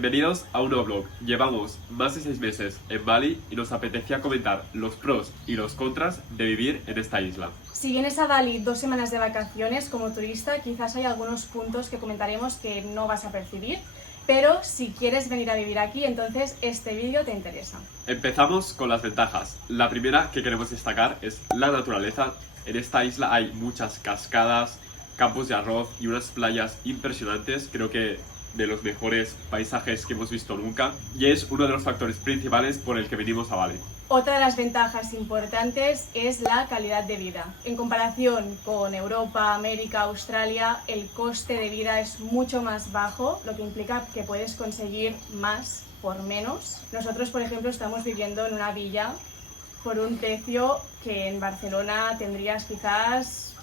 Bienvenidos a un nuevo vlog. Llevamos más de 6 meses en Bali y nos apetecía comentar los pros y los contras de vivir en esta isla. Si vienes a Bali 2 semanas de vacaciones como turista, quizás hay algunos puntos que comentaremos que no vas a percibir, pero si quieres venir a vivir aquí, entonces este vídeo te interesa. Empezamos con las ventajas. La primera que queremos destacar es la naturaleza. En esta isla hay muchas cascadas, campos de arroz y unas playas impresionantes. Creo que de los mejores paisajes que hemos visto nunca, y es uno de los factores principales por el que venimos a Bali. Otra de las ventajas importantes es la calidad de vida. En comparación con Europa, América, Australia, el coste de vida es mucho más bajo, lo que implica que puedes conseguir más por menos. Nosotros, por ejemplo, estamos viviendo en una villa por un precio que en Barcelona tendrías quizás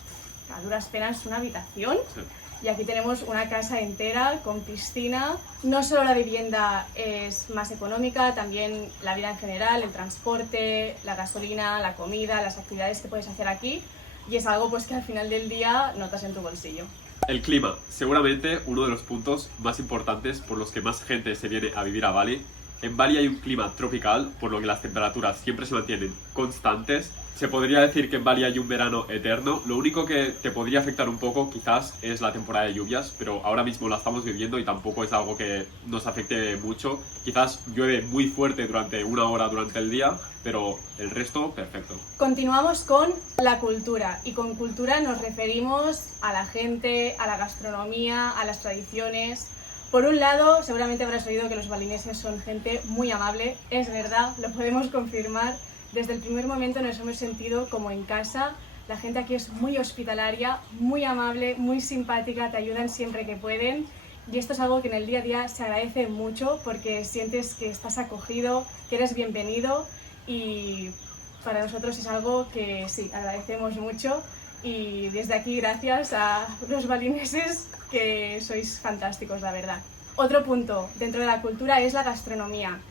a duras penas una habitación. Sí. Y aquí tenemos una casa entera con piscina. No solo la vivienda es más económica, también la vida en general, el transporte, la gasolina, la comida, las actividades que puedes hacer aquí. Y es algo pues que al final del día notas en tu bolsillo. El clima, seguramente uno de los puntos más importantes por los que más gente se viene a vivir a Bali. En Bali hay un clima tropical, por lo que las temperaturas siempre se mantienen constantes. Se podría decir que en Bali hay un verano eterno. Lo único que te podría afectar un poco quizás es la temporada de lluvias, pero ahora mismo la estamos viviendo y tampoco es algo que nos afecte mucho. Quizás llueve muy fuerte durante una hora durante el día, pero el resto perfecto. Continuamos con la cultura, y con cultura nos referimos a la gente, a la gastronomía, a las tradiciones. Por un lado, seguramente habrás oído que los balineses son gente muy amable. Es verdad, lo podemos confirmar. Desde el primer momento nos hemos sentido como en casa. La gente aquí es muy hospitalaria, muy amable, muy simpática, te ayudan siempre que pueden. Y esto es algo que en el día a día se agradece mucho porque sientes que estás acogido, que eres bienvenido, y para nosotros es algo que sí, agradecemos mucho. Y desde aquí gracias a los balineses, que sois fantásticos, la verdad. Otro punto dentro de la cultura es la gastronomía.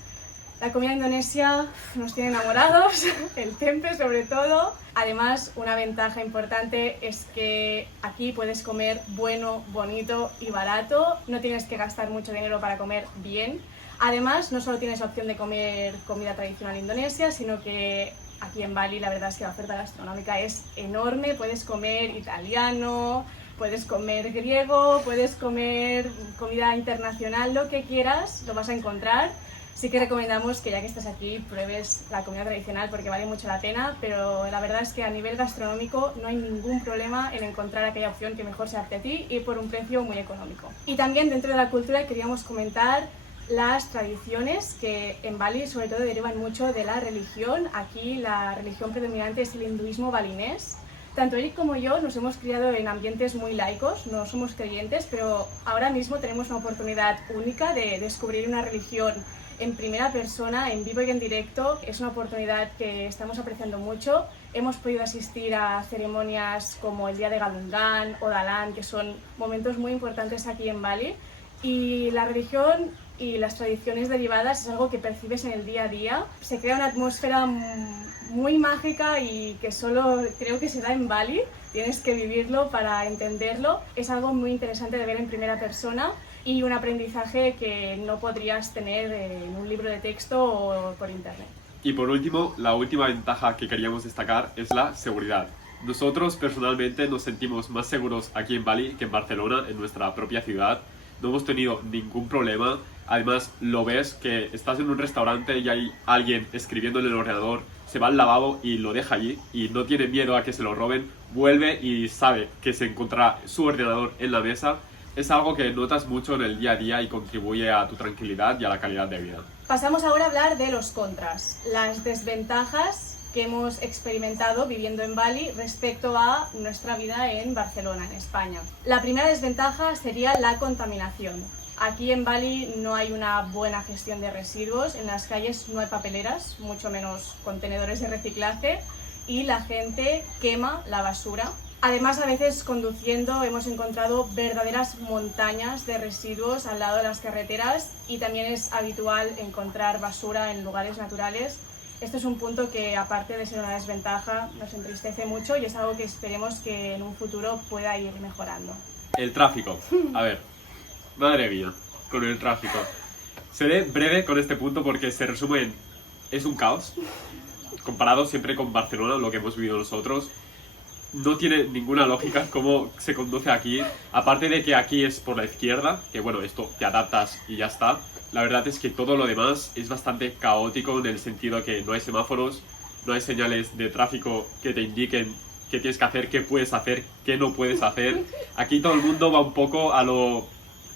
La comida indonesia nos tiene enamorados, el tempe sobre todo. Además, una ventaja importante es que aquí puedes comer bueno, bonito y barato. No tienes que gastar mucho dinero para comer bien. Además, no solo tienes la opción de comer comida tradicional indonesia, sino que aquí en Bali la verdad es que la oferta gastronómica es enorme. Puedes comer italiano, puedes comer griego, puedes comer comida internacional, lo que quieras, lo vas a encontrar. Sí que recomendamos que ya que estás aquí pruebes la comida tradicional porque vale mucho la pena, pero la verdad es que a nivel gastronómico no hay ningún problema en encontrar aquella opción que mejor se adapte a ti y por un precio muy económico. Y también dentro de la cultura queríamos comentar las tradiciones que en Bali sobre todo derivan mucho de la religión. Aquí la religión predominante es el hinduismo balinés. Tanto Eric como yo nos hemos criado en ambientes muy laicos, no somos creyentes, pero ahora mismo tenemos una oportunidad única de descubrir una religión en primera persona, en vivo y en directo. Es una oportunidad que estamos apreciando mucho. Hemos podido asistir a ceremonias como el Día de Galungan o Dalan, que son momentos muy importantes aquí en Bali. Y la religión y las tradiciones derivadas es algo que percibes en el día a día. Se crea una atmósfera muy mágica y que solo creo que se da en Bali. Tienes que vivirlo para entenderlo. Es algo muy interesante de ver en primera persona y un aprendizaje que no podrías tener en un libro de texto o por internet. Y por último, la última ventaja que queríamos destacar es la seguridad. Nosotros personalmente nos sentimos más seguros aquí en Bali que en Barcelona, en nuestra propia ciudad. No hemos tenido ningún problema. Además, lo ves que estás en un restaurante y hay alguien escribiendo en el ordenador, se va al lavabo y lo deja allí y no tiene miedo a que se lo roben, vuelve y sabe que se encontrará su ordenador en la mesa. Es algo que notas mucho en el día a día y contribuye a tu tranquilidad y a la calidad de vida. Pasamos ahora a hablar de los contras, las desventajas que hemos experimentado viviendo en Bali respecto a nuestra vida en Barcelona, en España. La primera desventaja sería la contaminación. Aquí en Bali no hay una buena gestión de residuos, en las calles no hay papeleras, mucho menos contenedores de reciclaje, y la gente quema la basura. Además, a veces conduciendo hemos encontrado verdaderas montañas de residuos al lado de las carreteras y también es habitual encontrar basura en lugares naturales. Esto es un punto que, aparte de ser una desventaja, nos entristece mucho y es algo que esperemos que en un futuro pueda ir mejorando. El tráfico. A ver, madre mía, con el tráfico. Seré breve con este punto porque se resume en... es un caos. Comparado siempre con Barcelona, lo que hemos vivido nosotros. No tiene ninguna lógica cómo se conduce aquí. Aparte de que aquí es por la izquierda, que bueno, esto te adaptas y ya está. La verdad es que todo lo demás es bastante caótico en el sentido que no hay semáforos, no hay señales de tráfico que te indiquen qué tienes que hacer, qué puedes hacer, qué no puedes hacer. Aquí todo el mundo va un poco a lo...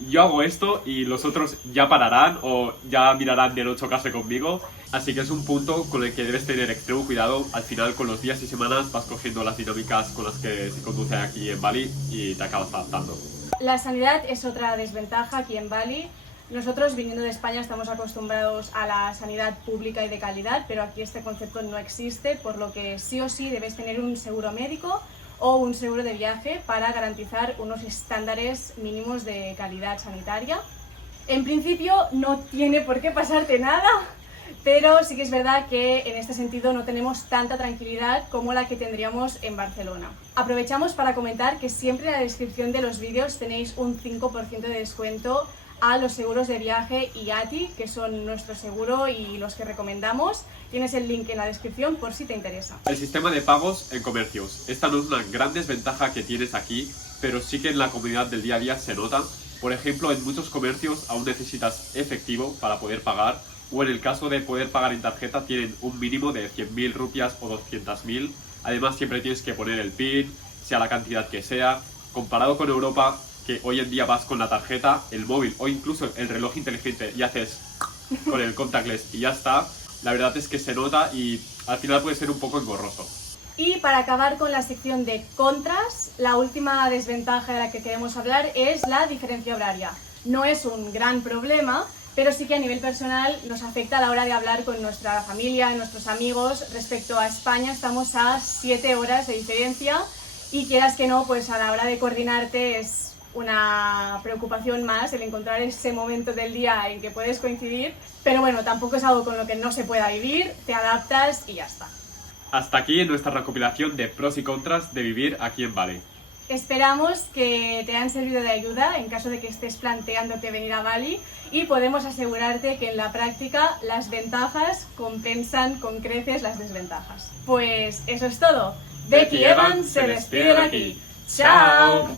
yo hago esto y los otros ya pararán o ya mirarán de no chocarse conmigo. Así que es un punto con el que debes tener extremo cuidado. Al final, con los días y semanas vas cogiendo las dinámicas con las que se conduce aquí en Bali y te acabas adaptando. La sanidad es otra desventaja aquí en Bali. Nosotros, viniendo de España, estamos acostumbrados a la sanidad pública y de calidad, pero aquí este concepto no existe, por lo que sí o sí debes tener un seguro médico o un seguro de viaje para garantizar unos estándares mínimos de calidad sanitaria. En principio no tiene por qué pasarte nada, pero sí que es verdad que en este sentido no tenemos tanta tranquilidad como la que tendríamos en Barcelona. Aprovechamos para comentar que siempre en la descripción de los vídeos tenéis un 5% de descuento a los seguros de viaje IATI, que son nuestro seguro y los que recomendamos. Tienes el link en la descripción por si te interesa. El sistema de pagos en comercios. Esta no es una gran desventaja que tienes aquí, pero sí que en la comunidad del día a día se nota. Por ejemplo, en muchos comercios aún necesitas efectivo para poder pagar, o en el caso de poder pagar en tarjeta tienen un mínimo de 100.000 rupias o 200.000. Además siempre tienes que poner el PIN, sea la cantidad que sea. Comparado con Europa, que hoy en día vas con la tarjeta, el móvil o incluso el reloj inteligente y haces con el contactless y ya está. La verdad es que se nota y al final puede ser un poco engorroso. Y para acabar con la sección de contras, la última desventaja de la que queremos hablar es la diferencia horaria. No es un gran problema, pero sí que a nivel personal nos afecta a la hora de hablar con nuestra familia, nuestros amigos. Respecto a España estamos a 7 horas de diferencia y quieras que no, pues a la hora de coordinarte es una preocupación más el encontrar ese momento del día en que puedes coincidir, pero bueno, tampoco es algo con lo que no se pueda vivir, te adaptas y ya está. Hasta aquí nuestra recopilación de pros y contras de vivir aquí en Bali. Esperamos que te hayan servido de ayuda en caso de que estés planteándote venir a Bali y podemos asegurarte que en la práctica las ventajas compensan con creces las desventajas. Pues eso es todo. Becky Evans se despide de aquí. ¡Chao!